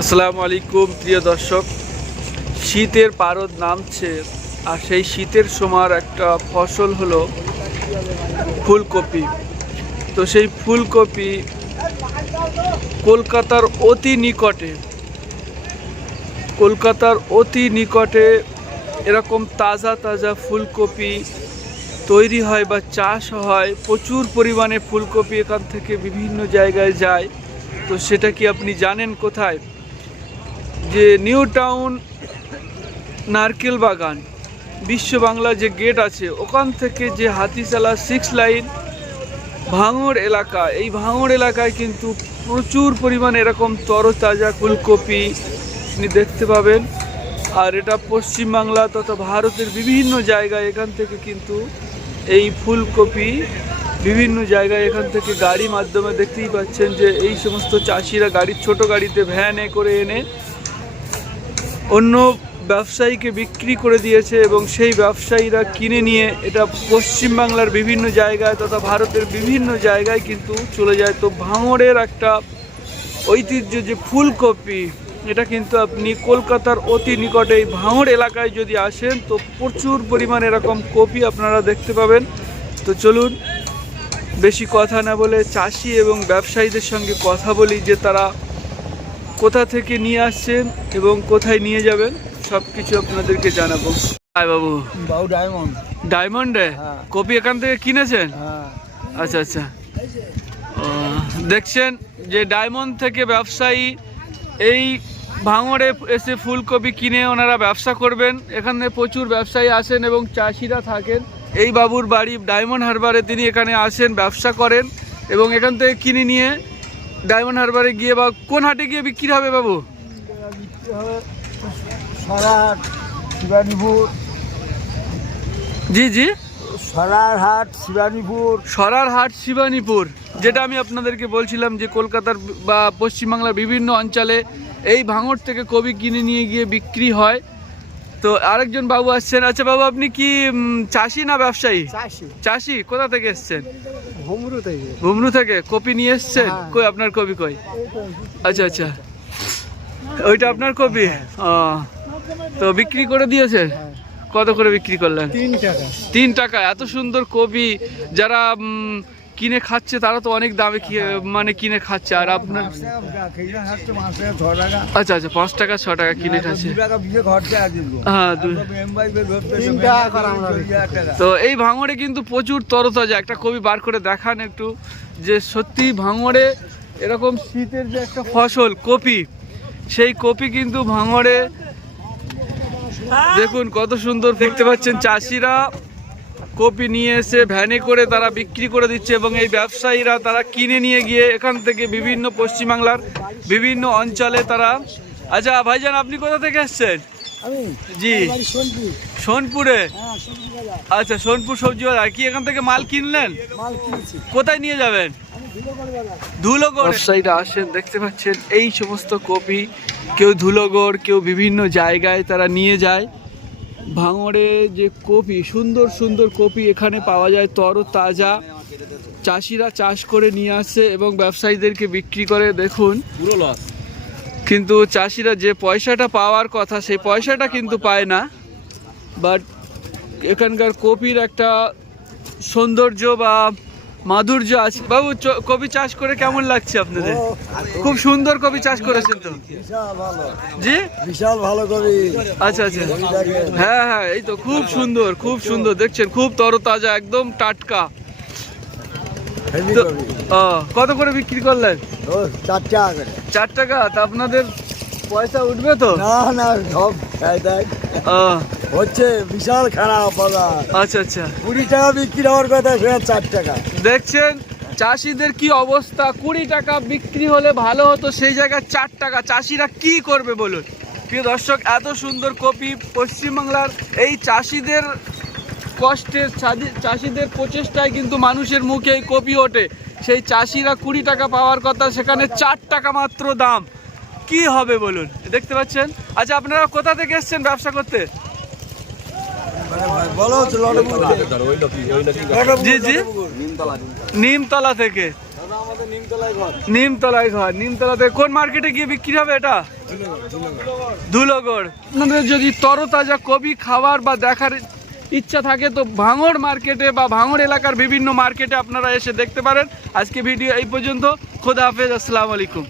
আসসালামু আলাইকুম, প্রিয় দর্শক। শীতের পারদ নামছে, আর সেই শীতের সময় একটা ফসল হলো ফুলকপি। তো সেই ফুলকপি কলকাতার অতি নিকটে, কলকাতার অতি নিকটে এরকম তাজা তাজা ফুলকপি তৈরি হয় বা চাষ হয়, প্রচুর পরিমাণে ফুলকপি এখান থেকে বিভিন্ন জায়গায় যায়। তো সেটা কি আপনি জানেন কোথায়? যে নিউ টাউন নারকেল বাগান, বিশ্ব বাংলা যে গেট আছে, ওখান থেকে যে হাতিশালা সিক্স লাইন ভাঙড় এলাকা, এই ভাঙড় এলাকায় কিন্তু প্রচুর পরিমাণে এরকম তরতাজা ফুলকপি আপনি দেখতে পাবেন। আর এটা পশ্চিমবাংলা তথা ভারতের বিভিন্ন জায়গায় এখান থেকে কিন্তু এই ফুলকপি বিভিন্ন জায়গায় এখান থেকে গাড়ি মাধ্যমে দেখতেই পাচ্ছেন যে এই সমস্ত চাষিরা গাড়ির ছোট গাড়িতে ভ্যানে করে এনে অন্য ব্যবসায়ীকে বিক্রি করে দিয়েছে এবং সেই ব্যবসায়ীরা কিনে নিয়ে এটা পশ্চিমবাংলার বিভিন্ন জায়গায় তথা ভারতের বিভিন্ন জায়গায় কিন্তু চলে যায়। তো ভাঙড়ের একটা ঐতিহ্য যে ফুলকপি, এটা কিন্তু আপনি কলকাতার অতি নিকটে এই ভাঙড় এলাকায় যদি আসেন, তো প্রচুর পরিমাণ এরকম কপি আপনারা দেখতে পাবেন। তো চলুন, বেশি কথা না বলে চাষি এবং ব্যবসায়ীদের সঙ্গে কথা বলি যে তারা কোথা থেকে নিয়ে আসছেন এবং কোথায় নিয়ে যাবেন সব কিছু আপনাদেরকে জানাব। হাই বাবু। বাবু ডায়মন্ড। ডায়মন্ডে? হ্যাঁ। কপি এখান থেকে কিনেছেন? হ্যাঁ। আচ্ছা আচ্ছা। দেখছেন যে ডায়মন্ড থেকে ব্যবসায়ী এই ভাঙড়ে এসে ফুলকপি কিনে ওনারা ব্যবসা করবেন। এখানে প্রচুর ব্যবসায়ী আসেন এবং চাষিরা থাকেন। এই বাবুর বাড়ি ডায়মন্ড হারবারে তিনি এখানে আসেন ব্যবসা করেন এবং এখান থেকে কিনে নিয়ে ডায়মন্ড হারবারে গিয়ে বা কোন হাটে গিয়ে বিক্রি হবে বাবু? সরার শিবানীপুর। জি জি। সরারহাট শিবানীপুর। সরার হাট শিবানীপুর যেটা আমি আপনাদেরকে বলছিলাম যে কলকাতার বা পশ্চিমবাংলার বিভিন্ন অঞ্চলে এই ভাঙড় থেকে কবি কিনে নিয়ে গিয়ে বিক্রি হয়। তো আরেকজন বাবু আসছেন। আচ্ছা বাবু আপনি কি চাষি না ব্যবসায়ী? চাষি। কোথা থেকে এসছেন? ঘুমরু থেকে। কপি নিয়ে এসছেন? হ্যাঁ। কই আপনার কবি কই? আচ্ছা আচ্ছা। ওইটা আপনার কপি? তো বিক্রি করে দিয়েছে কত করে বিক্রি করলেন? তিন টাকা। তিন টাকা। এত সুন্দর কপি। যারা কিনে খাচ্ছে, তারা তো অনেক দামে মানে কিনে খাচ্ছে। আর আপনার আচ্ছা আচ্ছা পাঁচ টাকা, ছ টাকা কিনে খাচ্ছে। হ্যাঁ তো এই ভাঙড়ে কিন্তু প্রচুর তরতাজা। একটা কবি বার করে দেখান একটু, যে সত্যি ভাঙড়ে এরকম শীতের যে একটা ফসল, কপি। সেই কপি কিন্তু ভাঙড়ে দেখুন কত সুন্দর, দেখতে পাচ্ছেন চাষিরা। কপি নিয়ে এসে ভ্যানে করে তারা বিক্রি করে দিচ্ছে এবং এই ব্যবসায়ীরা তারা কিনে নিয়ে গিয়ে এখান থেকে বিভিন্ন পশ্চিমবাংলার বিভিন্ন অঞ্চলে তারা আচ্ছা ভাইজান আপনি কোথা থেকে এসছেন? জি। সোনপুরে। হ্যাঁ আচ্ছা সোনপুর সবজি বাজার। কি এখান থেকে মাল কিনলেন? কোথায় নিয়ে যাবেন? আমি ধুলোগড় বাজার। ধুলোগড়। ব্যবসায়ীরা আসেন দেখতে পাচ্ছেন এই সমস্ত কপি কেউ ধুলোগড় কেউ বিভিন্ন জায়গায় তারা নিয়ে যায়। ভাঙড়ে যে কপি সুন্দর সুন্দর কপি এখানে পাওয়া যায় তর তাজা চাষিরা চাষ করে নিয়ে আসে এবং ব্যবসায়ীদেরকে বিক্রি করে দেখুন। পুরো লস কিন্তু চাষিরা যে পয়সাটা পাওয়ার কথা সেই পয়সাটা কিন্তু পায় না। বাট এখানকার কপির একটা সৌন্দর্য বা মাধুর্য আছে বাবু কপি চাষ করে কেমন লাগছে আপনাদের? খুব সুন্দর কপি চাষ করেছেন তো। ভালো। জি? বিশাল ভালো কবি। আচ্ছা আচ্ছা। হ্যাঁ হ্যাঁ এই তো খুব সুন্দর খুব সুন্দর। দেখছেন খুব তরতাজা একদম টাটকা। কবি। কত করে বিক্রি করলেন? ও চার টাকা করে। চার টাকা? তা আপনাদের পয়সা উঠবে তো? না না সব ও, হচ্ছে বিশাল খারাপ বাজার। আচ্ছা আচ্ছা। কুড়ি টাকা বিক্রি হওয়ার কথা সেটা চার টাকা। দেখছেন চাষিদের কি অবস্থা? কুড়ি টাকা বিক্রি হলে ভালো হতো সেই জায়গায় চার টাকা। চাষিরা কি করবে বলুন? প্রিয় দর্শক এত সুন্দর কপি পশ্চিমবাংলার এই চাষিদের কষ্টের চাষি- চাষিদের প্রচেষ্টায় কিন্তু মানুষের মুখে এই কপি ওঠে। সেই চাষিরা কুড়ি টাকা পাওয়ার কথা সেখানে চার টাকা মাত্র দাম। কি হবে বলুন? দেখতে পাচ্ছেন? আচ্ছা আপনারা কোথা থেকে এসছেন ব্যবসা করতে? জি জি। নিমতলা থেকে। নিমতলায় ঘর। নিমতলায় ঘর নিমতলাতে কোন মার্কেটে গিয়ে বিক্রি হবে এটা? ধুলোগড়। আপনাদের যদি তরতাজা কবি খাবার বা দেখার ইচ্ছা থাকে তো ভাঙড় মার্কেটে বা ভাঙড় এলাকার বিভিন্ন মার্কেটে আপনারা এসে দেখতে পারেন। আজকে ভিডিও এই পর্যন্ত। খোদা হাফেজ আসসালামু আলাইকুম।